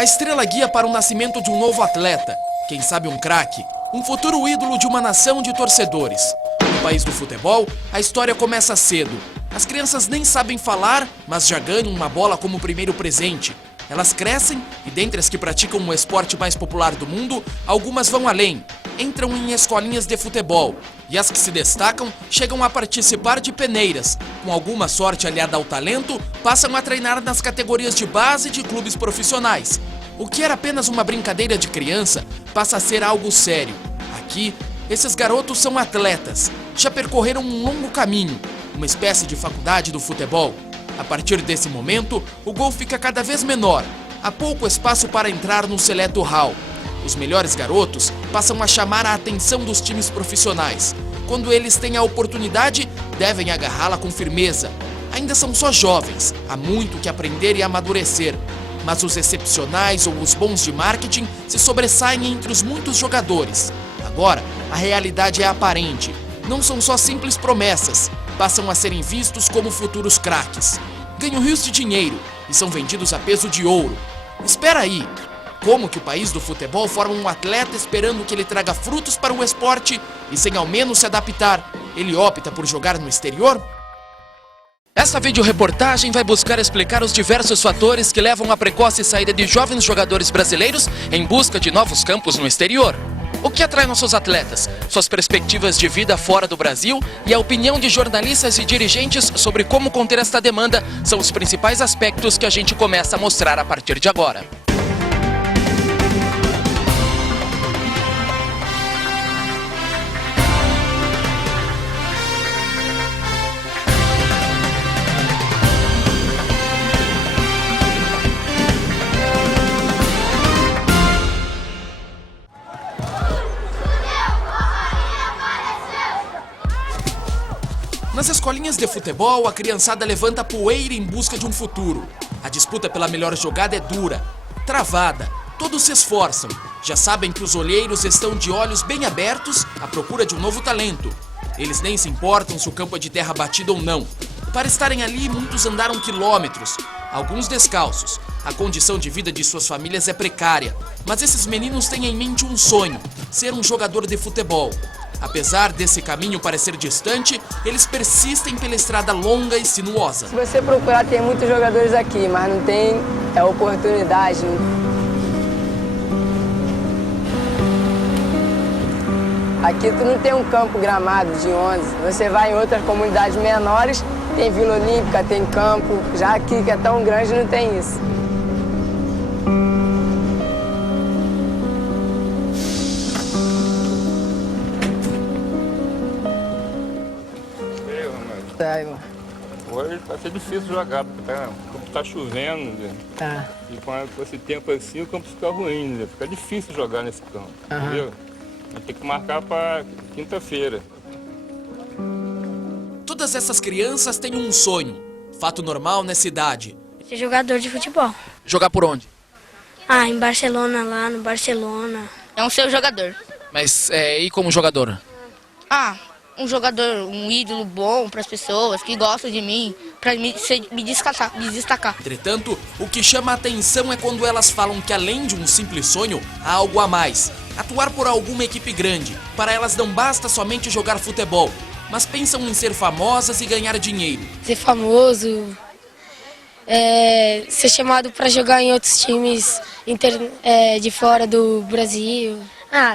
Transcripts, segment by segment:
A estrela guia para o nascimento de um novo atleta, quem sabe um craque, um futuro ídolo de uma nação de torcedores. No país do futebol, a história começa cedo. As crianças nem sabem falar, mas já ganham uma bola como primeiro presente. Elas crescem e, dentre as que praticam o esporte mais popular do mundo, algumas vão além. Entram em escolinhas de futebol. E as que se destacam chegam a participar de peneiras. Com alguma sorte aliada ao talento, passam a treinar nas categorias de base de clubes profissionais. O que era apenas uma brincadeira de criança passa a ser algo sério. Aqui, esses garotos são atletas. Já percorreram um longo caminho, uma espécie de faculdade do futebol. A partir desse momento, o gol fica cada vez menor. Há pouco espaço para entrar no seleto hall. Os melhores garotos passam a chamar a atenção dos times profissionais. Quando eles têm a oportunidade, devem agarrá-la com firmeza. Ainda são só jovens, há muito que aprender e amadurecer. Mas os excepcionais ou os bons de marketing se sobressaem entre os muitos jogadores. Agora, a realidade é aparente. Não são só simples promessas, passam a serem vistos como futuros craques. Ganham rios de dinheiro e são vendidos a peso de ouro. Espera aí! Como que o país do futebol forma um atleta esperando que ele traga frutos para o esporte e, sem ao menos se adaptar, ele opta por jogar no exterior? Essa videoreportagem vai buscar explicar os diversos fatores que levam à precoce saída de jovens jogadores brasileiros em busca de novos campos no exterior. O que atrai nossos atletas, suas perspectivas de vida fora do Brasil e a opinião de jornalistas e dirigentes sobre como conter esta demanda são os principais aspectos que a gente começa a mostrar a partir de agora. Nas escolinhas de futebol, a criançada levanta poeira em busca de um futuro. A disputa pela melhor jogada é dura, travada, todos se esforçam. Já sabem que os olheiros estão de olhos bem abertos à procura de um novo talento. Eles nem se importam se o campo é de terra batida ou não. Para estarem ali, muitos andaram quilômetros, alguns descalços. A condição de vida de suas famílias é precária, mas esses meninos têm em mente um sonho: ser um jogador de futebol. Apesar desse caminho parecer distante, eles persistem pela estrada longa e sinuosa. Se você procurar, tem muitos jogadores aqui, mas não tem oportunidade. Aqui tu não tem um campo gramado de 11. Você vai em outras comunidades menores, tem Vila Olímpica, tem campo. Já aqui, que é tão grande, não tem isso. Hoje vai ser difícil jogar, porque o campo tá chovendo, né? Tá. E com esse tempo assim o campo fica ruim, né? Fica difícil jogar nesse campo, entendeu? Vai ter que marcar para quinta-feira. Todas essas crianças têm um sonho, fato normal nessa idade. Ser jogador de futebol. Jogar por onde? Ah, em Barcelona, lá no Barcelona. É um seu jogador. Mas e como jogador? Um jogador, um ídolo bom para as pessoas que gostam de mim, para me destacar. Entretanto, o que chama a atenção é quando elas falam que além de um simples sonho, há algo a mais. Atuar por alguma equipe grande. Para elas não basta somente jogar futebol, mas pensam em ser famosas e ganhar dinheiro. Ser famoso, ser chamado para jogar em outros times de fora do Brasil.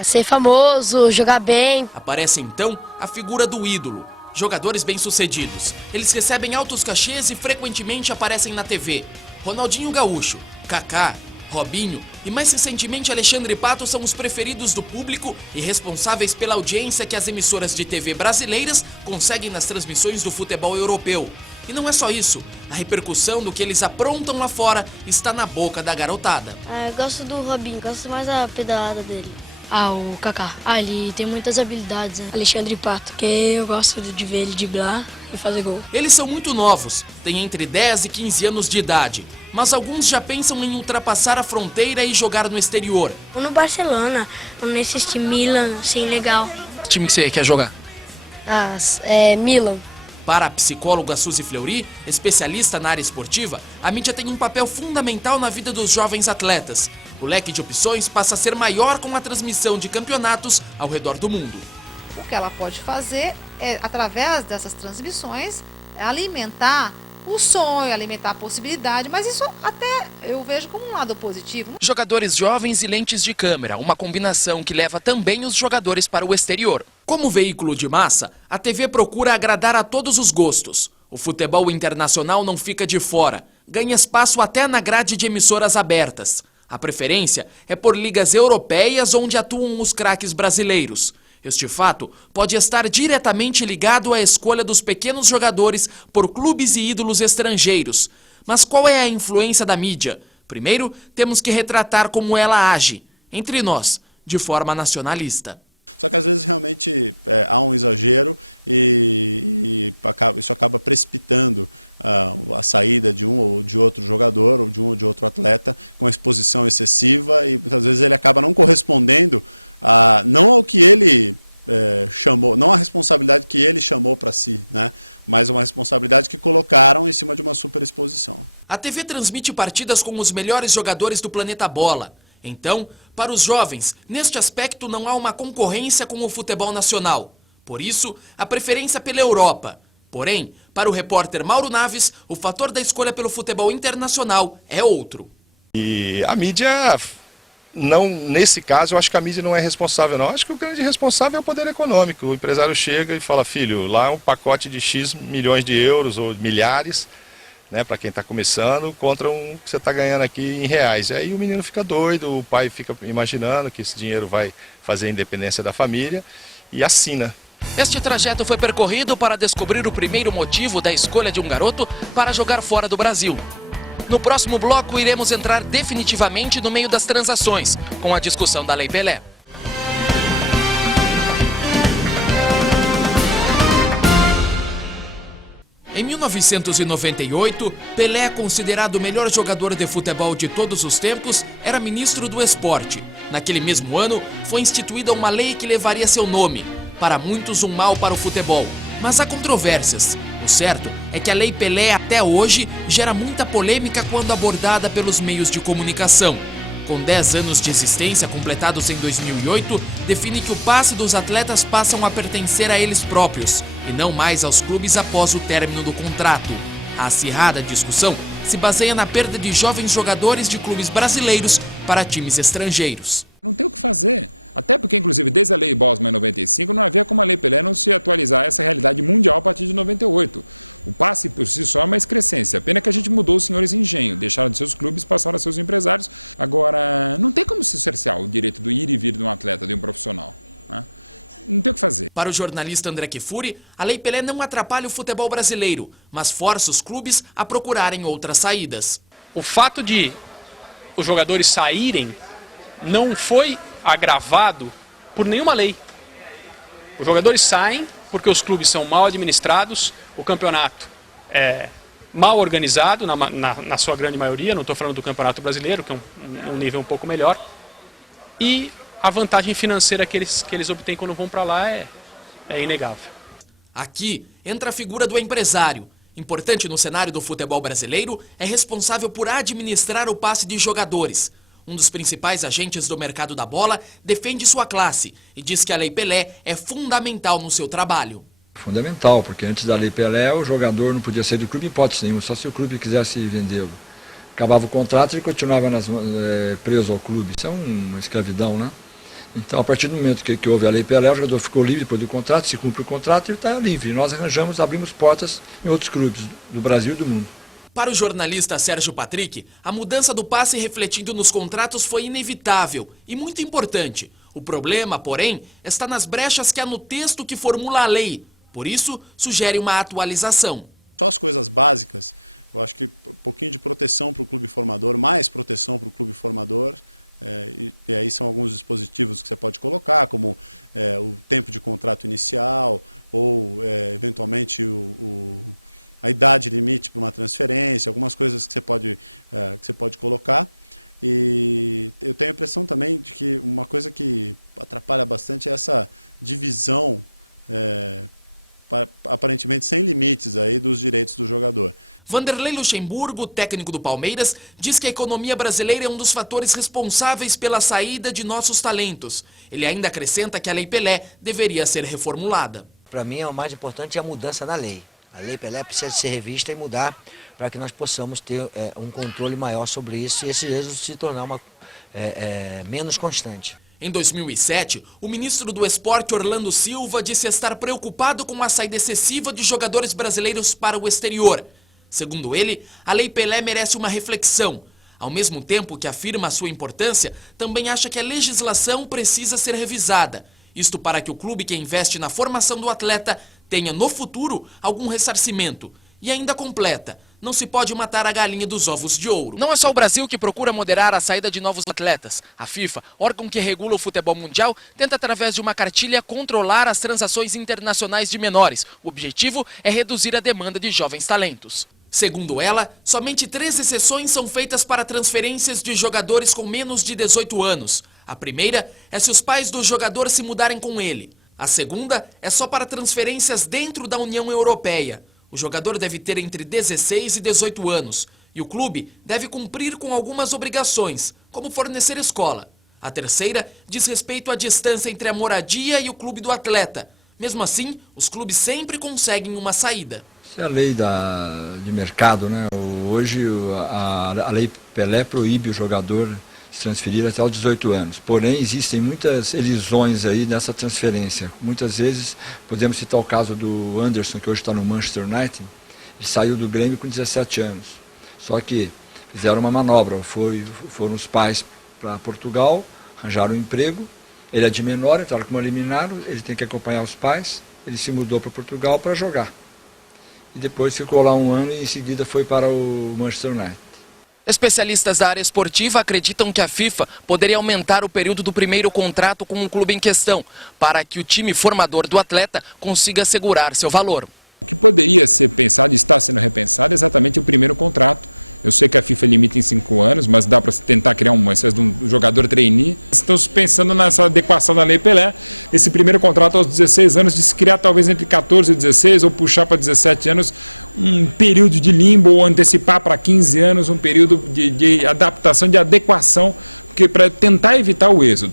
Ser famoso, jogar bem. Aparece então a figura do ídolo. Jogadores bem-sucedidos. Eles recebem altos cachês e frequentemente aparecem na TV. Ronaldinho Gaúcho, Kaká, Robinho e mais recentemente Alexandre Pato são os preferidos do público e responsáveis pela audiência que as emissoras de TV brasileiras conseguem nas transmissões do futebol europeu. E não é só isso, a repercussão do que eles aprontam lá fora está na boca da garotada. Eu gosto do Robinho, gosto mais da pedalada dele. O Kaká. Ele tem muitas habilidades, né? Alexandre Pato, que eu gosto de ver ele driblar e fazer gol. Eles são muito novos, têm entre 10 e 15 anos de idade, mas alguns já pensam em ultrapassar a fronteira e jogar no exterior. Ou no Barcelona, ou nesse Milan, assim, legal. Que time que você quer jogar? Milan. Para a psicóloga Suzy Fleury, especialista na área esportiva, a mídia tem um papel fundamental na vida dos jovens atletas. O leque de opções passa a ser maior com a transmissão de campeonatos ao redor do mundo. O que ela pode fazer é, através dessas transmissões, alimentar o sonho, alimentar a possibilidade, mas isso até eu vejo como um lado positivo. Jogadores jovens e lentes de câmera, uma combinação que leva também os jogadores para o exterior. Como veículo de massa, a TV procura agradar a todos os gostos. O futebol internacional não fica de fora, ganha espaço até na grade de emissoras abertas. A preferência é por ligas europeias onde atuam os craques brasileiros. Este fato pode estar diretamente ligado à escolha dos pequenos jogadores por clubes e ídolos estrangeiros. Mas qual é a influência da mídia? Primeiro, temos que retratar como ela age, entre nós, de forma nacionalista. Às vezes realmente há um exagero e isso acaba precipitando a saída de outro jogador, de outro atleta, com exposição excessiva e às vezes ele acaba não correspondendo não o que ele chamou, não a responsabilidade que ele chamou para si, né? Mas uma responsabilidade que colocaram em cima de uma superexposição. A TV transmite partidas com os melhores jogadores do planeta bola. Então, para os jovens, neste aspecto não há uma concorrência com o futebol nacional. Por isso, a preferência pela Europa. Porém, para o repórter Mauro Naves, o fator da escolha pelo futebol internacional é outro. E a mídia, não, nesse caso, eu acho que a mídia não é responsável, não. Acho que o grande responsável é o poder econômico. O empresário chega e fala, filho, lá é um pacote de X milhões de euros ou milhares, né, para quem está começando, contra um que você está ganhando aqui em reais. E aí o menino fica doido, o pai fica imaginando que esse dinheiro vai fazer a independência da família e assina. Este trajeto foi percorrido para descobrir o primeiro motivo da escolha de um garoto para jogar fora do Brasil. No próximo bloco, iremos entrar definitivamente no meio das transações, com a discussão da Lei Pelé. Em 1998, Pelé, considerado o melhor jogador de futebol de todos os tempos, era ministro do esporte. Naquele mesmo ano, foi instituída uma lei que levaria seu nome. Para muitos, um mal para o futebol. Mas há controvérsias. O certo é que a Lei Pelé até hoje gera muita polêmica quando abordada pelos meios de comunicação. Com 10 anos de existência, completados em 2008, define que o passe dos atletas passam a pertencer a eles próprios, e não mais aos clubes após o término do contrato. A acirrada discussão se baseia na perda de jovens jogadores de clubes brasileiros para times estrangeiros. Para o jornalista André Kfouri, a Lei Pelé não atrapalha o futebol brasileiro, mas força os clubes a procurarem outras saídas. O fato de os jogadores saírem não foi agravado por nenhuma lei. Os jogadores saem porque os clubes são mal administrados, o campeonato é mal organizado, na sua grande maioria, não estou falando do Campeonato Brasileiro, que é um nível um pouco melhor, e a vantagem financeira que eles obtêm quando vão para lá é inegável. Aqui entra a figura do empresário. Importante no cenário do futebol brasileiro, é responsável por administrar o passe de jogadores. Um dos principais agentes do mercado da bola defende sua classe e diz que a Lei Pelé é fundamental no seu trabalho. Fundamental, porque antes da Lei Pelé o jogador não podia sair do clube em hipótese nenhuma, só se o clube quisesse vendê-lo. Acabava o contrato e ele continuava preso ao clube. Isso é uma escravidão, né? Então, a partir do momento que houve a Lei Pelé, o jogador ficou livre depois do contrato, se cumpre o contrato, ele está livre. E nós abrimos portas em outros clubes do Brasil e do mundo. Para o jornalista Sérgio Patrick, a mudança do passe refletindo nos contratos foi inevitável e muito importante. O problema, porém, está nas brechas que há no texto que formula a lei. Por isso, sugere uma atualização. As coisas básicas, eu acho que um pouquinho de proteção para o clube formador, mais proteção para o clube formador, e aí são alguns dispositivos que você pode colocar, como o tempo de contrato inicial, ou eventualmente a idade limite para uma transferência, algumas coisas que você pode colocar. E eu tenho a impressão também de que uma coisa que atrapalha bastante é essa divisão aparentemente sem limites aí dos direitos do jogador. Vanderlei Luxemburgo, técnico do Palmeiras, diz que a economia brasileira é um dos fatores responsáveis pela saída de nossos talentos. Ele ainda acrescenta que a Lei Pelé deveria ser reformulada. Para mim, o mais importante é a mudança na lei. A Lei Pelé precisa ser revista e mudar para que nós possamos ter um controle maior sobre isso e esse êxodo se tornar menos constante. Em 2007, o ministro do Esporte, Orlando Silva, disse estar preocupado com a saída excessiva de jogadores brasileiros para o exterior. Segundo ele, a Lei Pelé merece uma reflexão. Ao mesmo tempo que afirma a sua importância, também acha que a legislação precisa ser revisada. Isto para que o clube que investe na formação do atleta tenha no futuro algum ressarcimento. E ainda completa, não se pode matar a galinha dos ovos de ouro. Não é só o Brasil que procura moderar a saída de novos atletas. A FIFA, órgão que regula o futebol mundial, tenta através de uma cartilha controlar as transações internacionais de menores. O objetivo é reduzir a demanda de jovens talentos. Segundo ela, somente 3 exceções são feitas para transferências de jogadores com menos de 18 anos. A primeira é se os pais do jogador se mudarem com ele. A segunda é só para transferências dentro da União Europeia. O jogador deve ter entre 16 e 18 anos. E o clube deve cumprir com algumas obrigações, como fornecer escola. A terceira diz respeito à distância entre a moradia e o clube do atleta. Mesmo assim, os clubes sempre conseguem uma saída. Isso é a lei de mercado, né? Hoje a Lei Pelé proíbe o jogador se transferir até os 18 anos. Porém, existem muitas elisões aí nessa transferência. Muitas vezes, podemos citar o caso do Anderson, que hoje está no Manchester United. Ele saiu do Grêmio com 17 anos. Só que fizeram uma manobra. Foram os pais para Portugal, arranjaram um emprego. Ele é de menor, entraram como eliminaram, ele tem que acompanhar os pais. Ele se mudou para Portugal para jogar. E depois ficou lá um ano e em seguida foi para o Manchester United. Especialistas da área esportiva acreditam que a FIFA poderia aumentar o período do primeiro contrato com o clube em questão, para que o time formador do atleta consiga assegurar seu valor.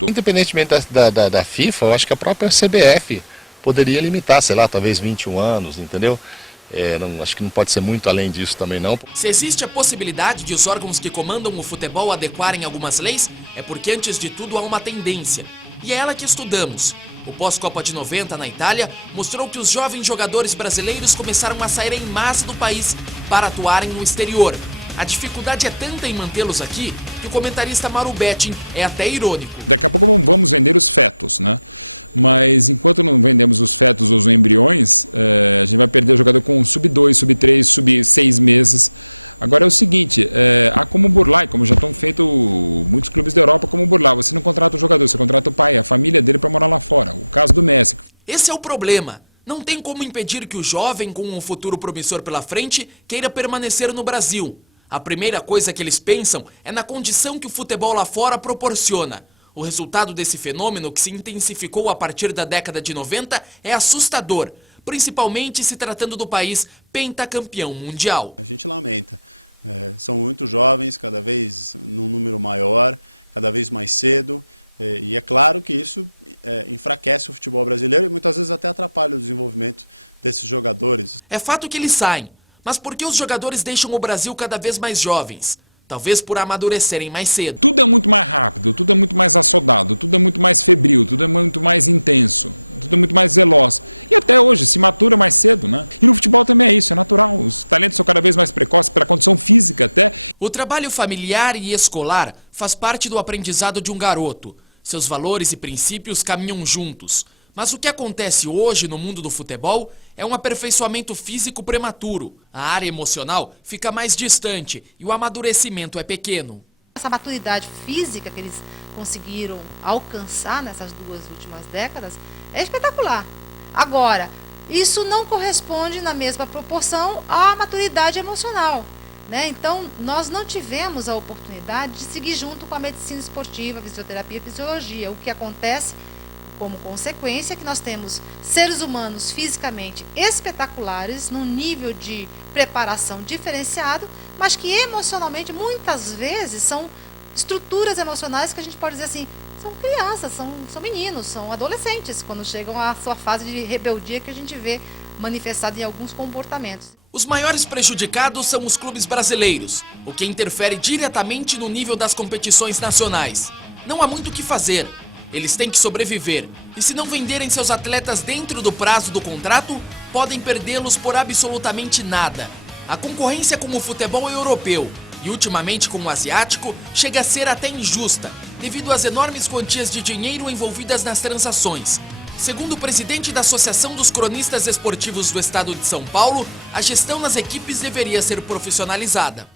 Independentemente da FIFA, eu acho que a própria CBF poderia limitar, sei lá, talvez 21 anos, entendeu? Acho que não pode ser muito além disso também não. Se existe a possibilidade de os órgãos que comandam o futebol adequarem algumas leis, é porque antes de tudo há uma tendência. E é ela que estudamos. O pós-Copa de 90 na Itália mostrou que os jovens jogadores brasileiros começaram a sair em massa do país para atuarem no exterior. A dificuldade é tanta em mantê-los aqui que o comentarista Mauro Betting é até irônico. Esse é o problema. Não tem como impedir que o jovem com um futuro promissor pela frente queira permanecer no Brasil. A primeira coisa que eles pensam é na condição que o futebol lá fora proporciona. O resultado desse fenômeno, que se intensificou a partir da década de 90, é assustador, principalmente se tratando do país pentacampeão mundial. São muito jovens, cada vez um número maior, cada vez mais cedo, e é claro que isso enfraquece o futebol brasileiro e muitas vezes até atrapalha o desenvolvimento desses jogadores. É fato que eles saem, mas por que os jogadores deixam o Brasil cada vez mais jovens? Talvez por amadurecerem mais cedo. O trabalho familiar e escolar faz parte do aprendizado de um garoto. Seus valores e princípios caminham juntos. Mas o que acontece hoje no mundo do futebol é um aperfeiçoamento físico prematuro. A área emocional fica mais distante e o amadurecimento é pequeno. Essa maturidade física que eles conseguiram alcançar nessas 2 últimas décadas é espetacular. Agora, isso não corresponde na mesma proporção à maturidade emocional. Então, nós não tivemos a oportunidade de seguir junto com a medicina esportiva, a fisioterapia e a fisiologia. O que acontece como consequência que nós temos seres humanos fisicamente espetaculares, num nível de preparação diferenciado, mas que emocionalmente, muitas vezes, são estruturas emocionais que a gente pode dizer assim, são crianças, são meninos, são adolescentes, quando chegam à sua fase de rebeldia que a gente vê manifestada em alguns comportamentos. Os maiores prejudicados são os clubes brasileiros, o que interfere diretamente no nível das competições nacionais. Não há muito o que fazer. Eles têm que sobreviver, e se não venderem seus atletas dentro do prazo do contrato, podem perdê-los por absolutamente nada. A concorrência com o futebol europeu, e ultimamente com o asiático, chega a ser até injusta, devido às enormes quantias de dinheiro envolvidas nas transações. Segundo o presidente da Associação dos Cronistas Esportivos do Estado de São Paulo, a gestão nas equipes deveria ser profissionalizada.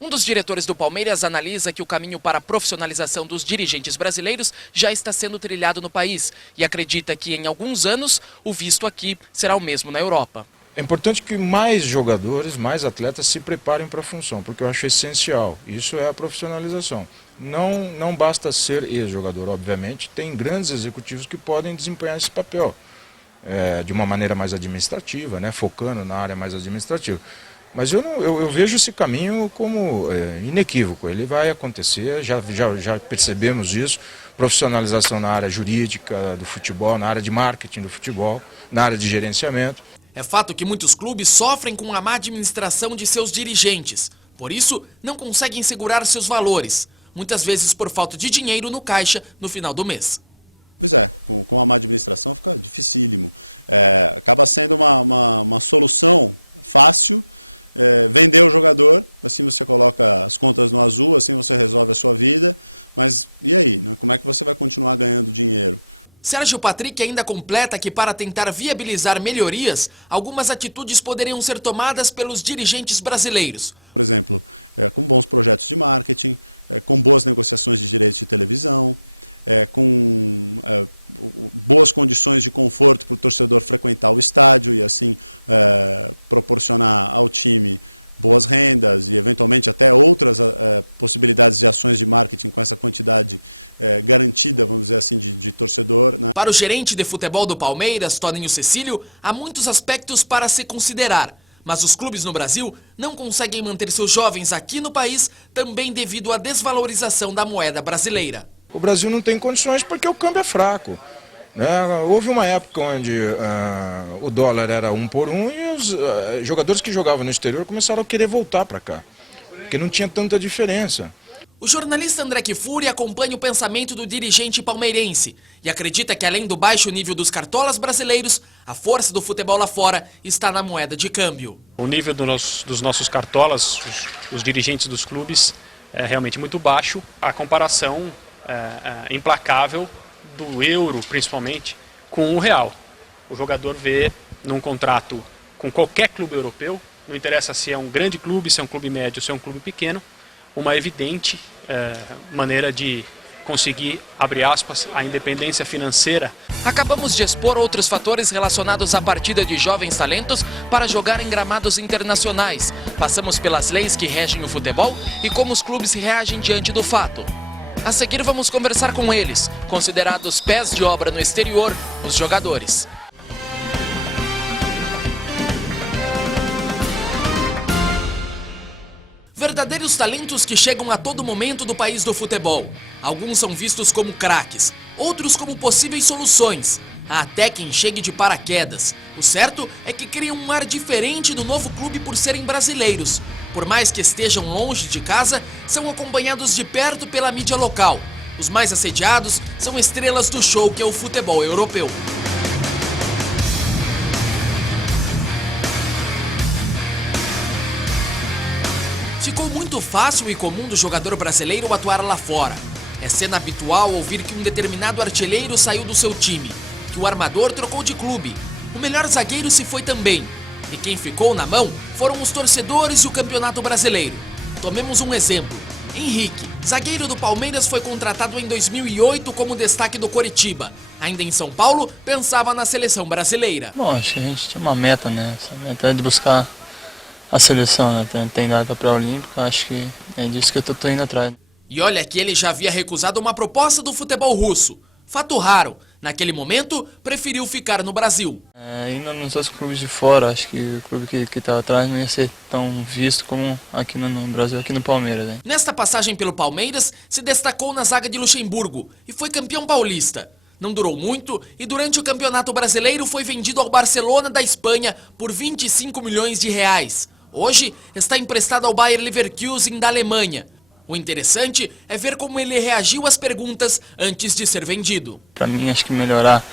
Um dos diretores do Palmeiras analisa que o caminho para a profissionalização dos dirigentes brasileiros já está sendo trilhado no país e acredita que em alguns anos o visto aqui será o mesmo na Europa. É importante que mais jogadores, mais atletas se preparem para a função, porque eu acho essencial. Isso é a profissionalização. Não basta ser ex-jogador, obviamente, tem grandes executivos que podem desempenhar esse papel de uma maneira mais administrativa, né, focando na área mais administrativa. Mas eu vejo esse caminho como inequívoco, ele vai acontecer, já percebemos isso, profissionalização na área jurídica do futebol, na área de marketing do futebol, na área de gerenciamento. É fato que muitos clubes sofrem com a má administração de seus dirigentes, por isso não conseguem segurar seus valores, muitas vezes por falta de dinheiro no caixa no final do mês. Pois é, uma má administração é dificílimo, acaba sendo uma solução fácil. Vender o jogador, assim você coloca as contas no azul, assim você resolve a sua vida, mas e aí? Como é que você vai continuar ganhando dinheiro? Sérgio Patrick ainda completa que para tentar viabilizar melhorias, algumas atitudes poderiam ser tomadas pelos dirigentes brasileiros. Por exemplo, com bons projetos de marketing, com boas negociações de direitos de televisão, com boas condições de conforto para o torcedor frequentar o estádio e assim proporcionar ao time boas rendas e eventualmente até outras possibilidades de ações de marketing com essa quantidade garantida, vamos dizer assim, de torcedor. Para o gerente de futebol do Palmeiras, Toninho Cecílio, há muitos aspectos para se considerar, mas os clubes no Brasil não conseguem manter seus jovens aqui no país também devido à desvalorização da moeda brasileira. O Brasil não tem condições porque o câmbio é fraco. Houve uma época onde o dólar era 1 por 1 e os jogadores que jogavam no exterior começaram a querer voltar para cá, porque não tinha tanta diferença. O jornalista André Kfouri acompanha o pensamento do dirigente palmeirense e acredita que além do baixo nível dos cartolas brasileiros, a força do futebol lá fora está na moeda de câmbio. O nível dos nossos cartolas, os dirigentes dos clubes, é realmente muito baixo. A comparação é implacável do euro, principalmente, com o real. O jogador vê num contrato com qualquer clube europeu, não interessa se é um grande clube, se é um clube médio, se é um clube pequeno, uma evidente maneira de conseguir, abre aspas, a independência financeira. Acabamos de expor outros fatores relacionados à partida de jovens talentos para jogar em gramados internacionais. Passamos pelas leis que regem o futebol e como os clubes reagem diante do fato. A seguir vamos conversar com eles, considerados pés de obra no exterior, os jogadores. Verdadeiros talentos que chegam a todo momento do país do futebol. Alguns são vistos como craques, outros como possíveis soluções. Há até quem chegue de paraquedas. O certo é que criam um ar diferente no novo clube por serem brasileiros. Por mais que estejam longe de casa, são acompanhados de perto pela mídia local. Os mais assediados são estrelas do show que é o futebol europeu. Ficou muito fácil e comum do jogador brasileiro atuar lá fora. É cena habitual ouvir que um determinado artilheiro saiu do seu time, que o armador trocou de clube, o melhor zagueiro se foi também. E quem ficou na mão foram os torcedores e o Campeonato Brasileiro. Tomemos um exemplo. Henrique, zagueiro do Palmeiras, foi contratado em 2008 como destaque do Coritiba. Ainda em São Paulo, pensava na seleção brasileira. Bom, acho que a gente tinha uma meta, né? Essa meta é de buscar a seleção, né? Tem data pré-olímpica, acho que é disso que eu tô indo atrás. E olha que ele já havia recusado uma proposta do futebol russo. Fato raro. Naquele momento, preferiu ficar no Brasil. Ainda nos outros clubes de fora, acho que o clube que estava atrás não ia ser tão visto como aqui no Brasil, aqui no Palmeiras. Né? Nesta passagem pelo Palmeiras, se destacou na zaga de Luxemburgo e foi campeão paulista. Não durou muito e durante o Campeonato Brasileiro foi vendido ao Barcelona da Espanha por 25 milhões de reais. Hoje está emprestado ao Bayer Leverkusen da Alemanha. O interessante é ver como ele reagiu às perguntas antes de ser vendido. Para mim, acho que melhorar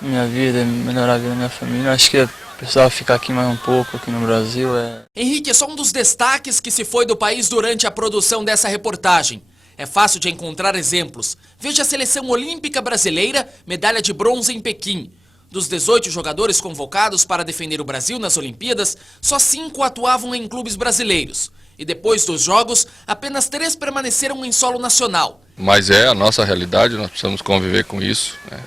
minha vida, melhorar a vida da minha família, acho que eu precisava ficar aqui mais um pouco, aqui no Brasil. Henrique é só um dos destaques que se foi do país durante a produção dessa reportagem. É fácil de encontrar exemplos. Veja a seleção olímpica brasileira, medalha de bronze em Pequim. Dos 18 jogadores convocados para defender o Brasil nas Olimpíadas, só 5 atuavam em clubes brasileiros. E depois dos jogos, apenas 3 permaneceram em solo nacional. Mas é a nossa realidade, nós precisamos conviver com isso. Né?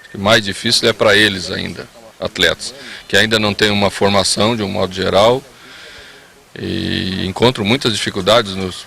Acho que o mais difícil é para eles ainda, atletas, que ainda não têm uma formação de um modo geral e encontram muitas dificuldades nas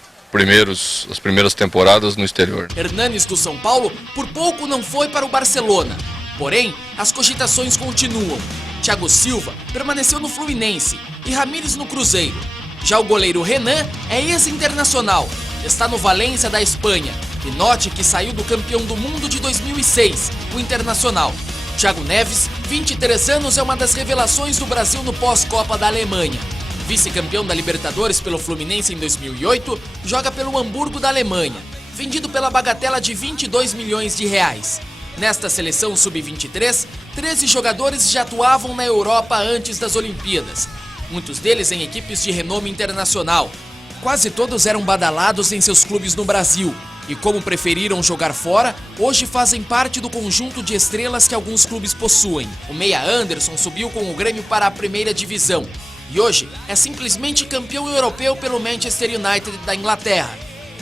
primeiras temporadas no exterior. Hernanes do São Paulo por pouco não foi para o Barcelona. Porém, as cogitações continuam. Thiago Silva permaneceu no Fluminense e Ramírez no Cruzeiro. Já o goleiro Renan é ex-internacional, está no Valência da Espanha. E note que saiu do campeão do mundo de 2006, o Internacional. Thiago Neves, 23 anos, é uma das revelações do Brasil no pós-Copa da Alemanha. Vice-campeão da Libertadores pelo Fluminense em 2008, joga pelo Hamburgo da Alemanha, vendido pela bagatela de 22 milhões de reais. Nesta seleção sub-23, 13 jogadores já atuavam na Europa antes das Olimpíadas. Muitos deles em equipes de renome internacional. Quase todos eram badalados em seus clubes no Brasil. E como preferiram jogar fora, hoje fazem parte do conjunto de estrelas que alguns clubes possuem. O meia Anderson subiu com o Grêmio para a primeira divisão. E hoje é simplesmente campeão europeu pelo Manchester United da Inglaterra.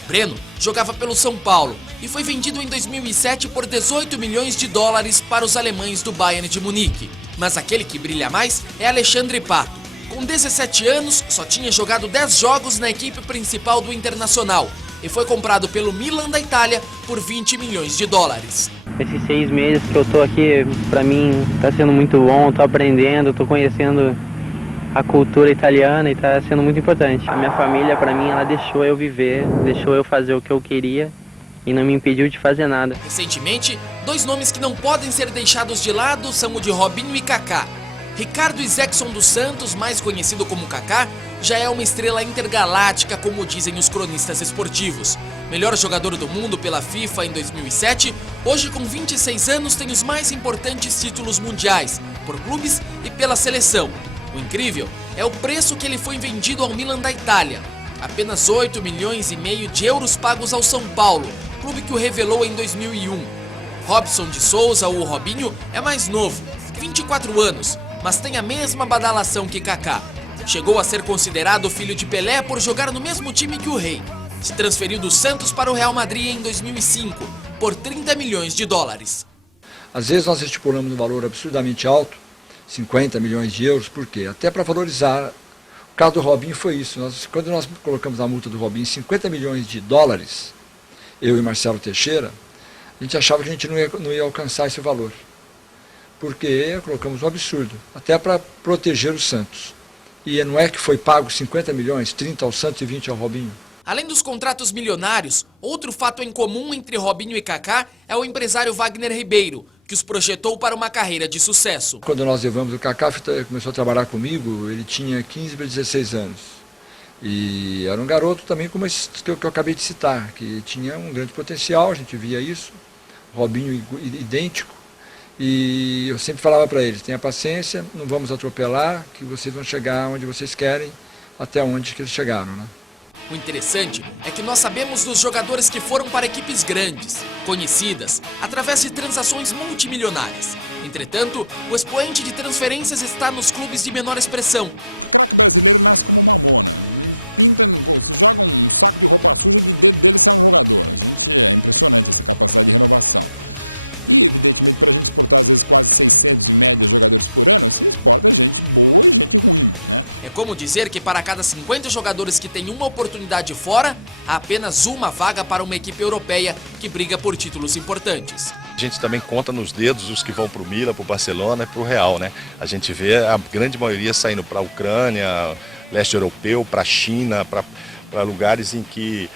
Breno jogava pelo São Paulo e foi vendido em 2007 por 18 milhões de dólares para os alemães do Bayern de Munique. Mas aquele que brilha mais é Alexandre Pato. Com 17 anos, só tinha jogado 10 jogos na equipe principal do Internacional e foi comprado pelo Milan da Itália por 20 milhões de dólares. Esses 6 meses que eu tô aqui, pra mim, tá sendo muito bom, tô aprendendo, tô conhecendo a cultura italiana e tá sendo muito importante. A minha família, pra mim, ela deixou eu viver, deixou eu fazer o que eu queria e não me impediu de fazer nada. Recentemente, 2 nomes que não podem ser deixados de lado são o de Robinho e Kaká. Ricardo Izekson dos Santos, mais conhecido como Kaká, já é uma estrela intergaláctica, como dizem os cronistas esportivos. Melhor jogador do mundo pela FIFA em 2007, hoje com 26 anos tem os mais importantes títulos mundiais, por clubes e pela seleção. O incrível é o preço que ele foi vendido ao Milan da Itália. Apenas 8,5 milhões de euros pagos ao São Paulo, clube que o revelou em 2001. Robson de Souza, ou Robinho, é mais novo, 24 anos, mas tem a mesma badalação que Kaká. Chegou a ser considerado filho de Pelé por jogar no mesmo time que o Rei. Se transferiu do Santos para o Real Madrid em 2005, por 30 milhões de dólares. Às vezes nós estipulamos um valor absurdamente alto, 50 milhões de euros, por quê? Até para valorizar. O caso do Robinho foi isso. Quando nós colocamos a multa do Robinho em 50 milhões de dólares, eu e Marcelo Teixeira, a gente achava que a gente não ia alcançar esse valor. Porque colocamos um absurdo, até para proteger o Santos. E não é que foi pago 50 milhões, 30 ao Santos e 20 ao Robinho. Além dos contratos milionários, outro fato em comum entre Robinho e Kaká é o empresário Wagner Ribeiro, que os projetou para uma carreira de sucesso. Quando nós levamos o Kaká, começou a trabalhar comigo, ele tinha 15 para 16 anos. E era um garoto também como esse que eu acabei de citar, que tinha um grande potencial, a gente via isso, Robinho idêntico. E eu sempre falava para eles, tenha paciência, não vamos atropelar, que vocês vão chegar onde vocês querem, até onde que eles chegaram, né? O interessante é que nós sabemos dos jogadores que foram para equipes grandes, conhecidas, através de transações multimilionárias. Entretanto, o expoente de transferências está nos clubes de menor expressão. como dizer que para cada 50 jogadores que têm uma oportunidade fora, há apenas uma vaga para uma equipe europeia que briga por títulos importantes. A gente também conta nos dedos os que vão para o Milan, para o Barcelona e para o Real, né? A gente vê a grande maioria saindo para a Ucrânia, leste europeu, para a China, para lugares em que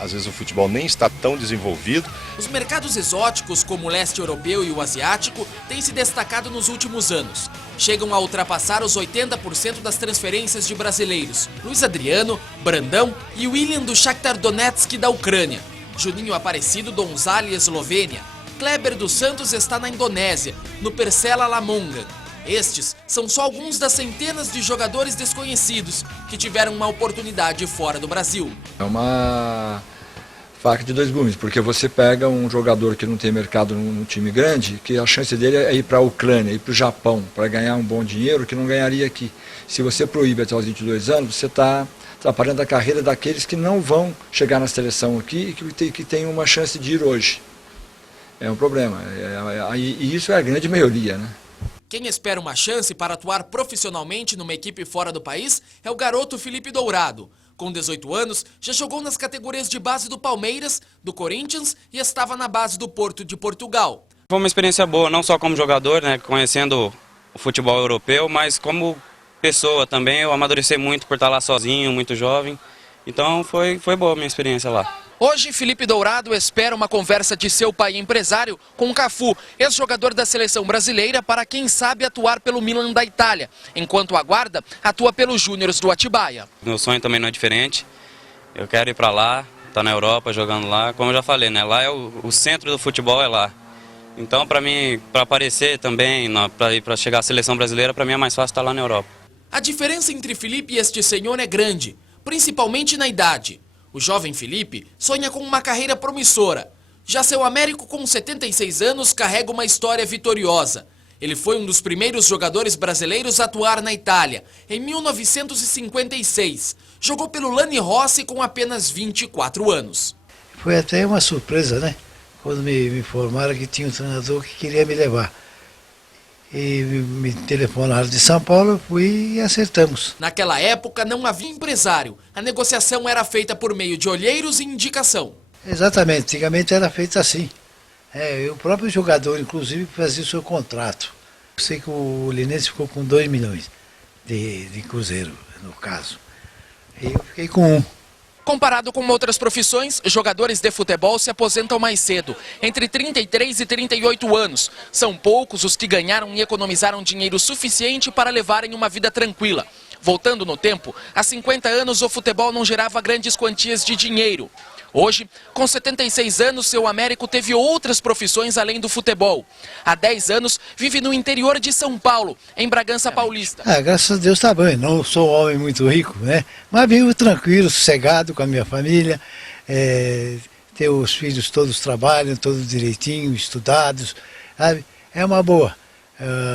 às vezes o futebol nem está tão desenvolvido. Os mercados exóticos, como o leste europeu e o asiático, têm se destacado nos últimos anos. Chegam a ultrapassar os 80% das transferências de brasileiros. Luiz Adriano, Brandão e William do Shakhtar Donetsk da Ucrânia. Juninho Aparecido do Onzali, Eslovênia. Kleber dos Santos está na Indonésia, no Persela Lamongan. Estes são só alguns das centenas de jogadores desconhecidos que tiveram uma oportunidade fora do Brasil. É uma faca de dois gumes, porque você pega um jogador que não tem mercado num time grande, que a chance dele é ir para a Ucrânia, ir para o Japão, para ganhar um bom dinheiro que não ganharia aqui. Se você proíbe até os 22 anos, você está atrapalhando a carreira daqueles que não vão chegar na seleção aqui e que tem uma chance de ir hoje. É um problema, e isso é a grande maioria, né? Quem espera uma chance para atuar profissionalmente numa equipe fora do país é o garoto Felipe Dourado. Com 18 anos, já jogou nas categorias de base do Palmeiras, do Corinthians e estava na base do Porto de Portugal. Foi uma experiência boa, não só como jogador, né, conhecendo o futebol europeu, mas como pessoa também. Eu amadureci muito por estar lá sozinho, muito jovem. Então foi boa a minha experiência lá. Hoje, Felipe Dourado espera uma conversa de seu pai empresário com Cafu, ex-jogador da seleção brasileira, para quem sabe atuar pelo Milan da Itália. Enquanto aguarda, atua pelos Júniors do Atibaia. Meu sonho também não é diferente. Eu quero ir para lá, estar na Europa jogando lá. Como eu já falei, né? Lá é o centro do futebol, é lá. Então, para mim, para aparecer também, para chegar à seleção brasileira, para mim é mais fácil estar lá na Europa. A diferença entre Felipe e este senhor é grande, principalmente na idade. O jovem Felipe sonha com uma carreira promissora. Já seu Américo, com 76 anos, carrega uma história vitoriosa. Ele foi um dos primeiros jogadores brasileiros a atuar na Itália, em 1956. Jogou pelo Lani Rossi com apenas 24 anos. Foi até uma surpresa, né? Quando me informaram que tinha um treinador que queria me levar. E me telefonaram de São Paulo, eu fui e acertamos. Naquela época não havia empresário. A negociação era feita por meio de olheiros e indicação. Exatamente, antigamente era feito assim. O próprio jogador, inclusive, fazia o seu contrato. Eu sei que o Linense ficou com 2 milhões de cruzeiro, no caso. E eu fiquei com 1. Comparado com outras profissões, jogadores de futebol se aposentam mais cedo, entre 33 e 38 anos. São poucos os que ganharam e economizaram dinheiro suficiente para levarem uma vida tranquila. Voltando no tempo, há 50 anos o futebol não gerava grandes quantias de dinheiro. Hoje, com 76 anos, seu Américo teve outras profissões além do futebol. Há 10 anos, vive no interior de São Paulo, em Bragança Paulista. Graças a Deus está bem, não sou um homem muito rico, né? Mas vivo tranquilo, sossegado com a minha família. Ter os filhos todos trabalham, todos direitinho, estudados, sabe? É uma boa.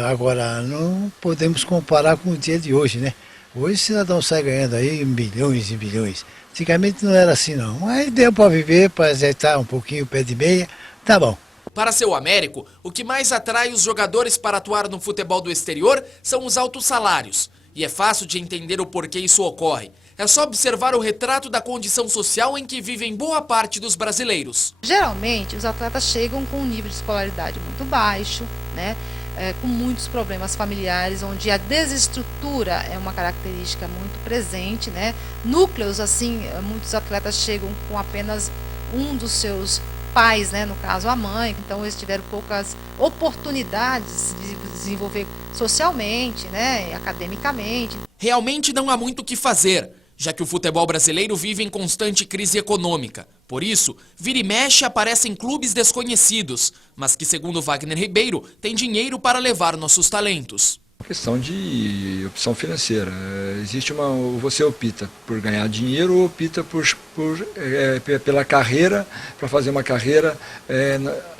Agora, não podemos comparar com o dia de hoje, né? Hoje o cidadão sai ganhando aí milhões e milhões. Antigamente não era assim não, mas deu para viver, para ajeitar um pouquinho o pé de meia, tá bom. Para seu Américo, o que mais atrai os jogadores para atuar no futebol do exterior são os altos salários. E é fácil de entender o porquê isso ocorre. É só observar o retrato da condição social em que vivem boa parte dos brasileiros. Geralmente, os atletas chegam com um nível de escolaridade muito baixo, né? Com muitos problemas familiares, onde a desestrutura é uma característica muito presente, né? Núcleos, assim, muitos atletas chegam com apenas um dos seus pais, né? No caso, a mãe. Então, eles tiveram poucas oportunidades de desenvolver socialmente, né? Academicamente. Realmente não há muito o que fazer, já que o futebol brasileiro vive em constante crise econômica. Por isso, vira e mexe aparecem clubes desconhecidos, mas que, segundo Wagner Ribeiro, tem dinheiro para levar nossos talentos. Questão de opção financeira. Existe você opta por ganhar dinheiro ou opta pela carreira, para fazer uma carreira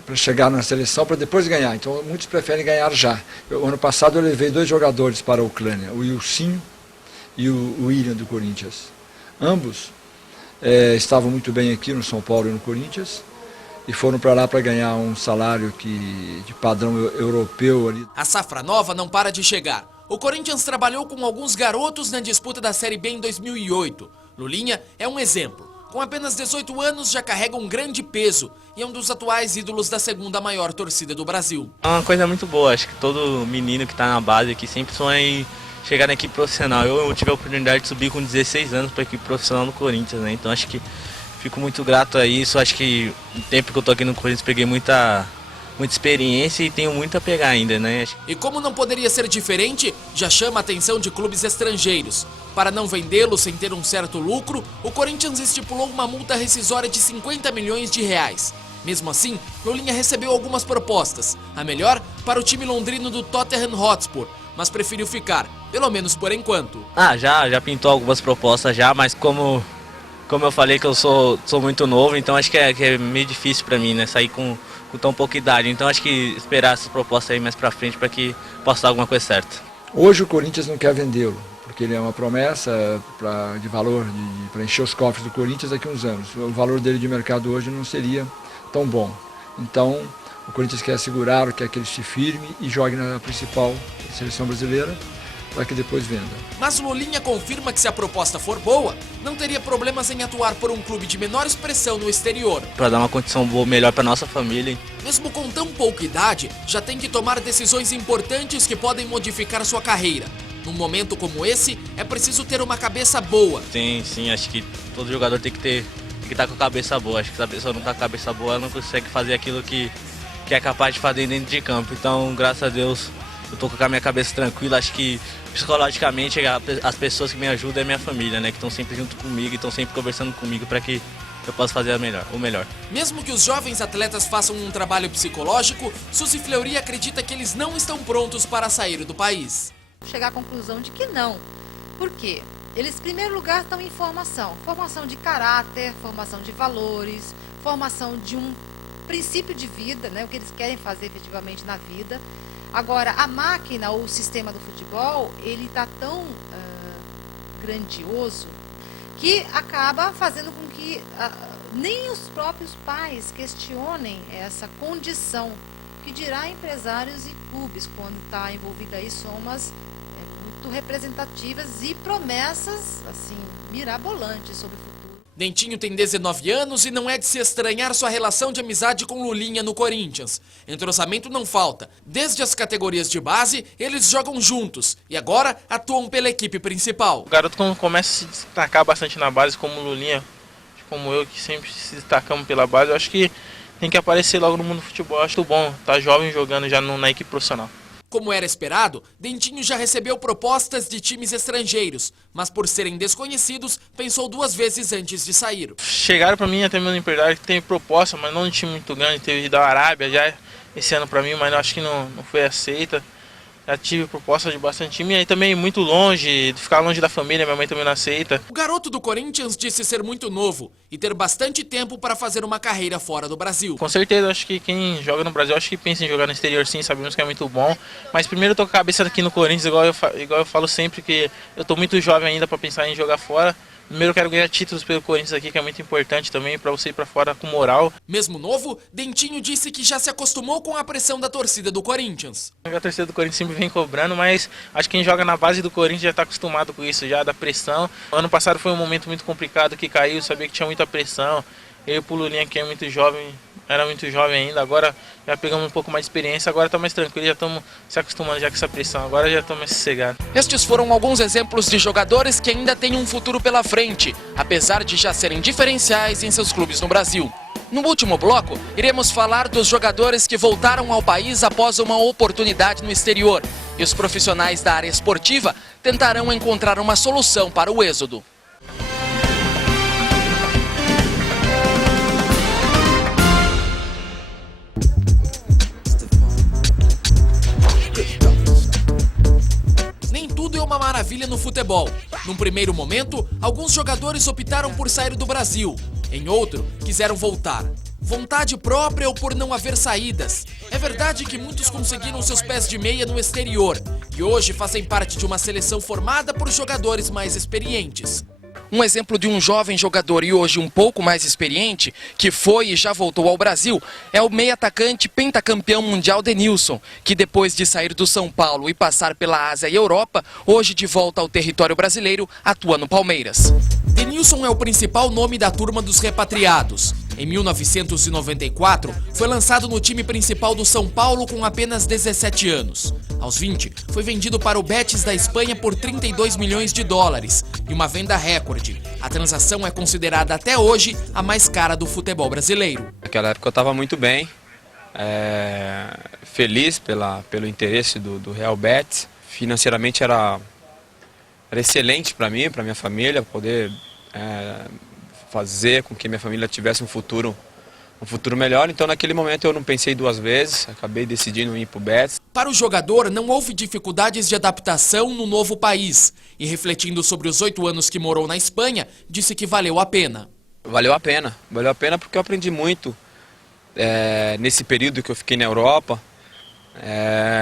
para chegar na seleção, para depois ganhar. Então, muitos preferem ganhar já. Ano passado eu levei 2 jogadores para a Ucrânia, o Ilcinho e o William do Corinthians. Ambos estavam muito bem aqui no São Paulo e no Corinthians e foram para lá para ganhar um salário de padrão europeu ali. A safra nova não para de chegar. o Corinthians trabalhou com alguns garotos na disputa da Série B em 2008. Lulinha é um exemplo. Com apenas 18 anos, já carrega um grande peso e é um dos atuais ídolos da segunda maior torcida do Brasil. É uma coisa muito boa, acho que todo menino que está na base aqui sempre sonha em chegar na equipe profissional. Eu tive a oportunidade de subir com 16 anos para a equipe profissional no Corinthians, né? Então acho que fico muito grato a isso. Acho que no tempo que eu tô aqui no Corinthians peguei muita experiência e tenho muito a pegar ainda, né? E como não poderia ser diferente, já chama a atenção de clubes estrangeiros. Para não vendê-lo sem ter um certo lucro, o Corinthians estipulou uma multa rescisória de 50 milhões de reais. Mesmo assim, Lulinha recebeu algumas propostas, a melhor para o time londrino do Tottenham Hotspur, mas preferiu ficar, pelo menos por enquanto. Já pintou algumas propostas já, mas como eu falei que eu sou muito novo, então acho que é meio difícil para mim, né, sair com tão pouca idade. Então acho que esperar essas propostas aí mais para frente para que possa dar alguma coisa certa. Hoje o Corinthians não quer vendê-lo, porque ele é uma promessa de valor para encher os cofres do Corinthians daqui a uns anos. O valor dele de mercado hoje não seria tão bom. Então o Corinthians quer assegurar, quer que ele se firme e jogue na principal seleção brasileira, para que depois venda. Mas Lulinha confirma que se a proposta for boa, não teria problemas em atuar por um clube de menor expressão no exterior. Para dar uma condição boa, melhor para nossa família. Mesmo com tão pouca idade, já tem que tomar decisões importantes que podem modificar sua carreira. Num momento como esse, é preciso ter uma cabeça boa. Sim, acho que todo jogador tem que estar com a cabeça boa. Acho que se a pessoa não está com a cabeça boa, ela não consegue fazer aquilo que é capaz de fazer dentro de campo. Então, graças a Deus, eu tô com a minha cabeça tranquila. Acho que psicologicamente as pessoas que me ajudam é minha família, né? Que estão sempre junto comigo e estão sempre conversando comigo para que eu possa fazer o melhor. Mesmo que os jovens atletas façam um trabalho psicológico, Suzy Fleury acredita que eles não estão prontos para sair do país. Chegar à conclusão de que não. Por quê? Eles, em primeiro lugar, estão em formação. Formação de caráter, formação de valores, formação de um princípio de vida, né? O que eles querem fazer efetivamente na vida. Agora, a máquina ou o sistema do futebol, ele está tão grandioso que acaba fazendo com que nem os próprios pais questionem essa condição, que dirá empresários e clubes, quando está envolvida aí somas muito representativas e promessas assim mirabolantes sobre o futuro. Dentinho tem 19 anos e não é de se estranhar sua relação de amizade com Lulinha no Corinthians. Entrosamento não falta. Desde as categorias de base, eles jogam juntos e agora atuam pela equipe principal. O garoto, quando começa a se destacar bastante na base, como Lulinha, como eu, que sempre se destacamos pela base, eu acho que tem que aparecer logo no mundo do futebol. Eu acho bom estar jovem jogando já na equipe profissional. Como era esperado, Dentinho já recebeu propostas de times estrangeiros, mas por serem desconhecidos, pensou duas vezes antes de sair. Chegaram para mim até meu empresário que tem proposta, mas não de time muito grande, teve da Arábia já esse ano para mim, mas eu acho que não foi aceita. Já tive proposta de bastante time e aí também muito longe, de ficar longe da família, minha mãe também não aceita. O garoto do Corinthians disse ser muito novo e ter bastante tempo para fazer uma carreira fora do Brasil. Com certeza, acho que quem joga no Brasil, acho que pensa em jogar no exterior sim, sabemos que é muito bom. Mas primeiro eu tô com a cabeça aqui no Corinthians, igual eu falo sempre que eu tô muito jovem ainda para pensar em jogar fora. Primeiro eu quero ganhar títulos pelo Corinthians aqui, que é muito importante também, para você ir para fora com moral. Mesmo novo, Dentinho disse que já se acostumou com a pressão da torcida do Corinthians. A torcida do Corinthians sempre vem cobrando, mas acho que quem joga na base do Corinthians já está acostumado com isso, já da pressão. Ano passado foi um momento muito complicado que caiu, sabia que tinha muita pressão. Eu e o Lulinha, que é muito jovem, era muito jovem ainda, agora já pegamos um pouco mais de experiência, agora está mais tranquilo, já estamos se acostumando já com essa pressão, agora já estamos mais sossegados. Estes foram alguns exemplos de jogadores que ainda têm um futuro pela frente, apesar de já serem diferenciais em seus clubes no Brasil. No último bloco, iremos falar dos jogadores que voltaram ao país após uma oportunidade no exterior, e os profissionais da área esportiva tentarão encontrar uma solução para o êxodo. Uma maravilha no futebol. Num primeiro momento, alguns jogadores optaram por sair do Brasil. Em outro, quiseram voltar. Vontade própria ou por não haver saídas. É verdade que muitos conseguiram seus pés de meia no exterior e hoje fazem parte de uma seleção formada por jogadores mais experientes. Um exemplo de um jovem jogador e hoje um pouco mais experiente, que foi e já voltou ao Brasil, é o meio-atacante pentacampeão mundial Denilson, que depois de sair do São Paulo e passar pela Ásia e Europa, hoje de volta ao território brasileiro, atua no Palmeiras. Denilson é o principal nome da turma dos repatriados. Em 1994, foi lançado no time principal do São Paulo com apenas 17 anos. Aos 20, foi vendido para o Betis da Espanha por 32 milhões de dólares e uma venda recorde. A transação é considerada até hoje a mais cara do futebol brasileiro. Naquela época eu estava muito bem, feliz pelo interesse do Real Betis. Financeiramente era excelente para mim, para minha família, poder fazer com que minha família tivesse um futuro melhor. Então naquele momento eu não pensei duas vezes, acabei decidindo ir para o Betis. Para o jogador não houve dificuldades de adaptação no novo país e refletindo sobre os 8 anos que morou na Espanha, disse que valeu a pena. Valeu a pena porque eu aprendi muito nesse período que eu fiquei na Europa.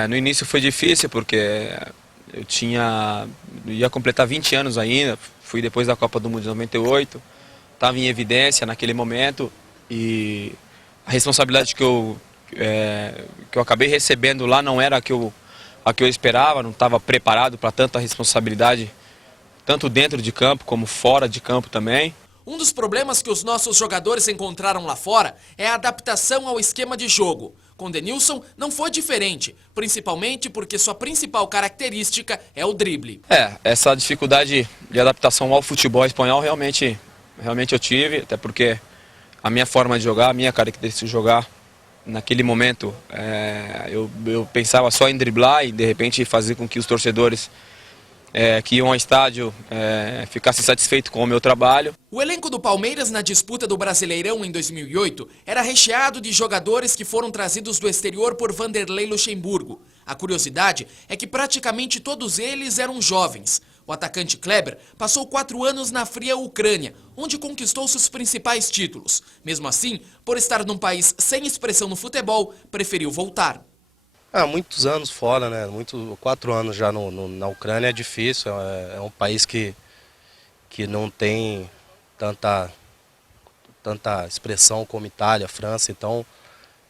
No início foi difícil porque eu ia completar 20 anos ainda, fui depois da Copa do Mundo de 98, estava em evidência naquele momento e a responsabilidade que eu acabei recebendo lá não era a que eu esperava, não estava preparado para tanta responsabilidade, tanto dentro de campo como fora de campo também. Um dos problemas que os nossos jogadores encontraram lá fora é a adaptação ao esquema de jogo. Com Denilson não foi diferente, principalmente porque sua principal característica é o drible. Essa dificuldade de adaptação ao futebol espanhol realmente eu tive, até porque a minha forma de jogar, a minha característica de jogar, naquele momento, eu pensava só em driblar e de repente fazer com que os torcedores que iam ao estádio ficassem satisfeitos com o meu trabalho. O elenco do Palmeiras na disputa do Brasileirão em 2008 era recheado de jogadores que foram trazidos do exterior por Vanderlei Luxemburgo. A curiosidade é que praticamente todos eles eram jovens. O atacante Kleber passou 4 anos na fria Ucrânia, onde conquistou seus principais títulos. Mesmo assim, por estar num país sem expressão no futebol, preferiu voltar. Muitos anos fora, né? 4 anos já na Ucrânia é difícil, é um país que não tem tanta expressão como Itália, França, então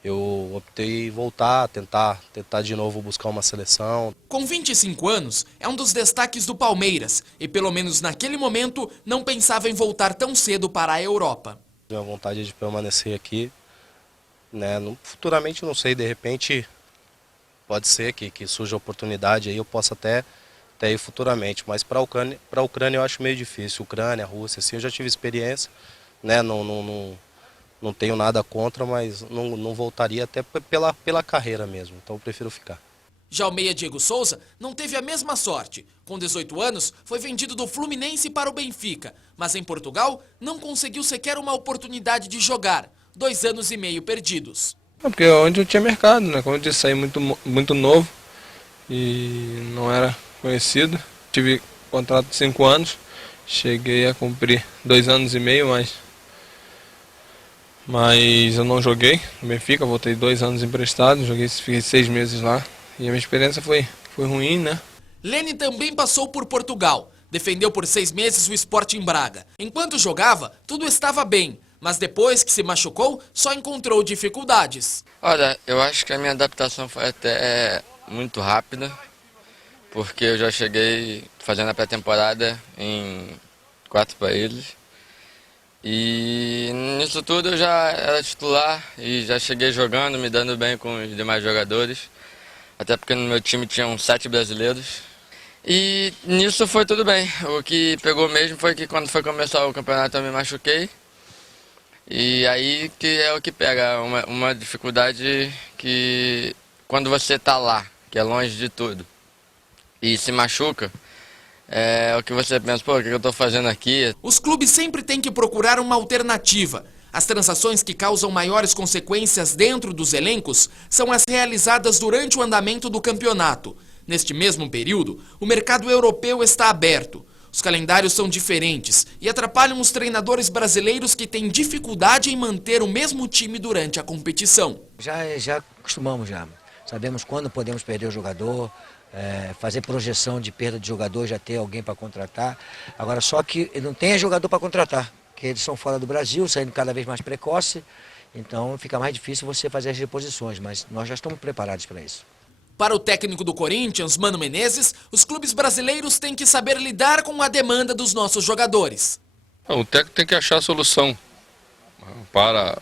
eu optei em voltar, tentar de novo buscar uma seleção. Com 25 anos, é um dos destaques do Palmeiras e pelo menos naquele momento não pensava em voltar tão cedo para a Europa. Minha vontade é de permanecer aqui, né? Futuramente não sei, de repente pode ser que surja oportunidade aí, eu possa até ir futuramente, mas para a Ucrânia eu acho meio difícil. Ucrânia, Rússia, assim, eu já tive experiência, né? Não tenho nada contra, mas não voltaria até pela carreira mesmo, então eu prefiro ficar. Já o meia Diego Souza não teve a mesma sorte. Com 18 anos, foi vendido do Fluminense para o Benfica, mas em Portugal não conseguiu sequer uma oportunidade de jogar. 2 anos e meio perdidos. Porque onde eu tinha mercado, né? Como eu disse, saí muito novo e não era conhecido. Tive contrato de 5 anos, cheguei a cumprir 2 anos e meio, mas eu não joguei no Benfica, voltei 2 anos emprestado, fiquei 6 meses lá e a minha experiência foi ruim, né? Lene também passou por Portugal, defendeu por 6 meses o Sporting Braga. Enquanto jogava, tudo estava bem, mas depois que se machucou, só encontrou dificuldades. Olha, eu acho que a minha adaptação foi até muito rápida, porque eu já cheguei fazendo a pré-temporada em 4 países. E nisso tudo eu já era titular e já cheguei jogando, me dando bem com os demais jogadores. Até porque no meu time tinham 7 brasileiros. E nisso foi tudo bem. O que pegou mesmo foi que quando foi começar o campeonato eu me machuquei. E aí que é o que pega, uma dificuldade que quando você tá lá, que é longe de tudo, e se machuca, é o que você pensa, pô, o que eu tô fazendo aqui? Os clubes sempre têm que procurar uma alternativa. As transações que causam maiores consequências dentro dos elencos são as realizadas durante o andamento do campeonato. Neste mesmo período, o mercado europeu está aberto. Os calendários são diferentes e atrapalham os treinadores brasileiros que têm dificuldade em manter o mesmo time durante a competição. Já acostumamos já. Sabemos quando podemos perder o jogador, fazer projeção de perda de jogador, já ter alguém para contratar. Agora, só que não tem jogador para contratar, porque eles são fora do Brasil, saindo cada vez mais precoce, então fica mais difícil você fazer as reposições, mas nós já estamos preparados para isso. Para o técnico do Corinthians, Mano Menezes, os clubes brasileiros têm que saber lidar com a demanda dos nossos jogadores. O técnico tem que achar a solução para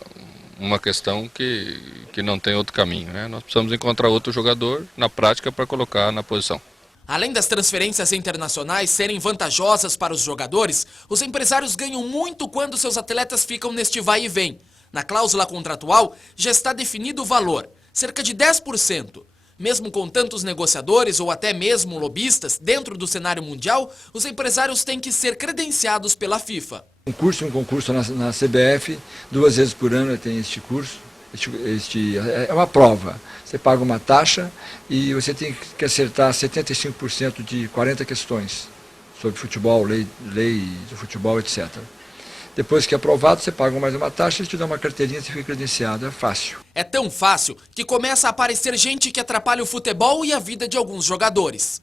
uma questão que não tem outro caminho, né? Nós precisamos encontrar outro jogador na prática para colocar na posição. Além das transferências internacionais serem vantajosas para os jogadores, os empresários ganham muito quando seus atletas ficam neste vai e vem. Na cláusula contratual já está definido o valor, cerca de 10%. Mesmo com tantos negociadores ou até mesmo lobistas dentro do cenário mundial, os empresários têm que ser credenciados pela FIFA. Um concurso na CBF, 2 vezes por ano tem este curso. É uma prova. Você paga uma taxa e você tem que acertar 75% de 40 questões sobre futebol, lei do futebol, etc. Depois que é aprovado, você paga mais uma taxa, eles te dão uma carteirinha e você fica credenciado. É fácil. É tão fácil que começa a aparecer gente que atrapalha o futebol e a vida de alguns jogadores.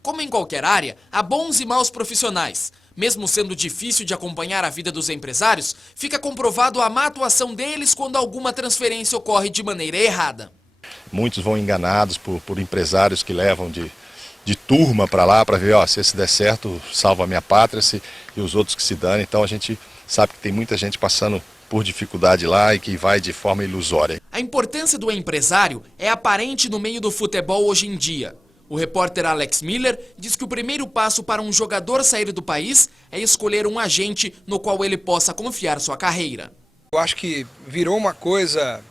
Como em qualquer área, há bons e maus profissionais. Mesmo sendo difícil de acompanhar a vida dos empresários, fica comprovado a má atuação deles quando alguma transferência ocorre de maneira errada. Muitos vão enganados por empresários que levam de turma para lá para ver, ó, se esse der certo, salva a minha pátria, e os outros que se danem. Então a gente sabe que tem muita gente passando por dificuldade lá e que vai de forma ilusória. A importância do empresário é aparente no meio do futebol hoje em dia. O repórter Alex Miller diz que o primeiro passo para um jogador sair do país é escolher um agente no qual ele possa confiar sua carreira. Eu acho que virou uma coisa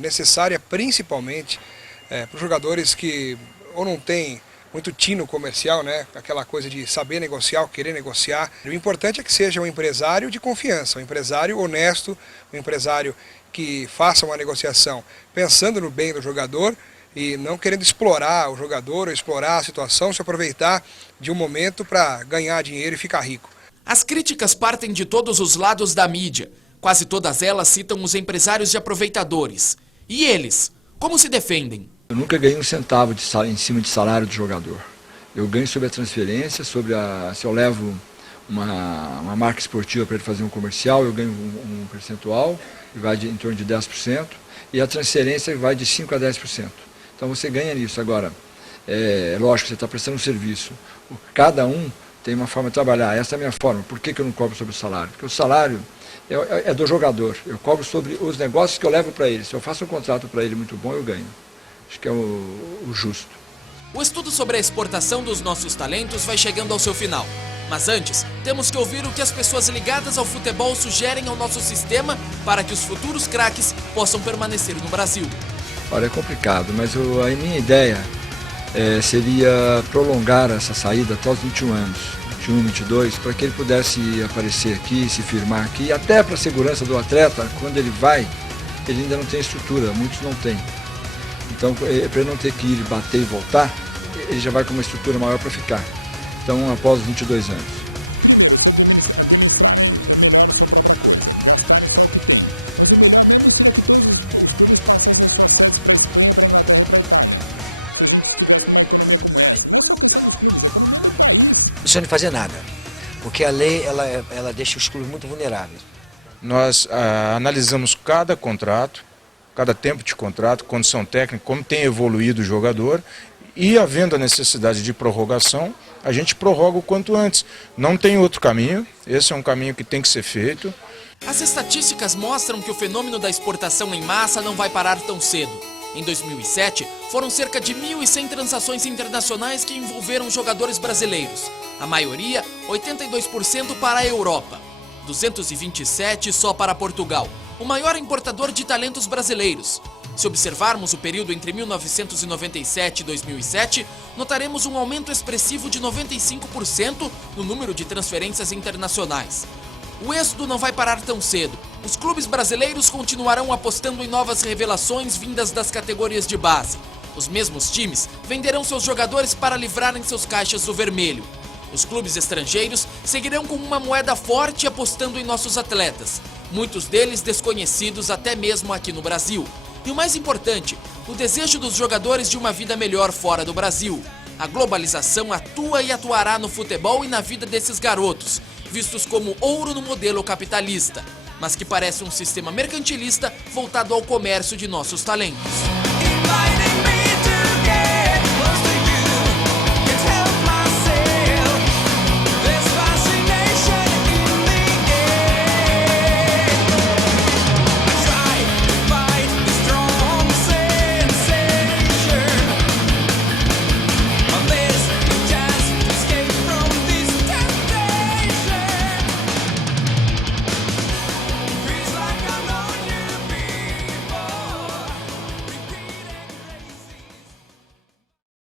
necessária principalmente para os jogadores que ou não têm muito tino comercial, né? Aquela coisa de saber negociar, querer negociar. O importante é que seja um empresário de confiança, um empresário honesto, um empresário que faça uma negociação pensando no bem do jogador, e não querendo explorar o jogador ou explorar a situação, se aproveitar de um momento para ganhar dinheiro e ficar rico. As críticas partem de todos os lados da mídia. Quase todas elas citam os empresários de aproveitadores. E eles, como se defendem? Eu nunca ganhei um centavo em cima de salário do jogador. Eu ganho sobre a transferência, se eu levo uma marca esportiva para ele fazer um comercial, eu ganho um percentual, e vai em torno de 10%, e a transferência vai de 5% a 10%. Então você ganha nisso. Agora, é lógico, você está prestando um serviço. Cada um tem uma forma de trabalhar. Essa é a minha forma. Por que eu não cobro sobre o salário? Porque o salário é do jogador. Eu cobro sobre os negócios que eu levo para ele. Se eu faço um contrato para ele muito bom, eu ganho. Acho que é o justo. O estudo sobre a exportação dos nossos talentos vai chegando ao seu final. Mas antes, temos que ouvir o que as pessoas ligadas ao futebol sugerem ao nosso sistema para que os futuros craques possam permanecer no Brasil. Olha, é complicado, mas a minha ideia seria prolongar essa saída até os 21 anos, 21, 22, para que ele pudesse aparecer aqui, se firmar aqui, e até para a segurança do atleta, quando ele vai, ele ainda não tem estrutura, muitos não têm. Então, para ele não ter que ir, bater e voltar, ele já vai com uma estrutura maior para ficar. Então, após os 22 anos. Não precisa fazer nada, porque a lei ela deixa os clubes muito vulneráveis. Nós analisamos cada contrato, cada tempo de contrato, condição técnica, como tem evoluído o jogador, e havendo a necessidade de prorrogação, a gente prorroga o quanto antes. Não tem outro caminho, esse é um caminho que tem que ser feito. As estatísticas mostram que o fenômeno da exportação em massa não vai parar tão cedo. Em 2007, foram cerca de 1.100 transações internacionais que envolveram jogadores brasileiros. A maioria, 82% para a Europa. 227 só para Portugal, o maior importador de talentos brasileiros. Se observarmos o período entre 1997 e 2007, notaremos um aumento expressivo de 95% no número de transferências internacionais. O êxodo não vai parar tão cedo, Os clubes brasileiros continuarão apostando em novas revelações vindas das categorias de base. Os mesmos times venderão seus jogadores para livrarem seus caixas do vermelho. Os clubes estrangeiros seguirão com uma moeda forte apostando em nossos atletas, muitos deles desconhecidos até mesmo aqui no Brasil. E o mais importante, o desejo dos jogadores de uma vida melhor fora do Brasil. A globalização atua e atuará no futebol e na vida desses garotos, vistos como ouro no modelo capitalista, mas que parece um sistema mercantilista voltado ao comércio de nossos talentos.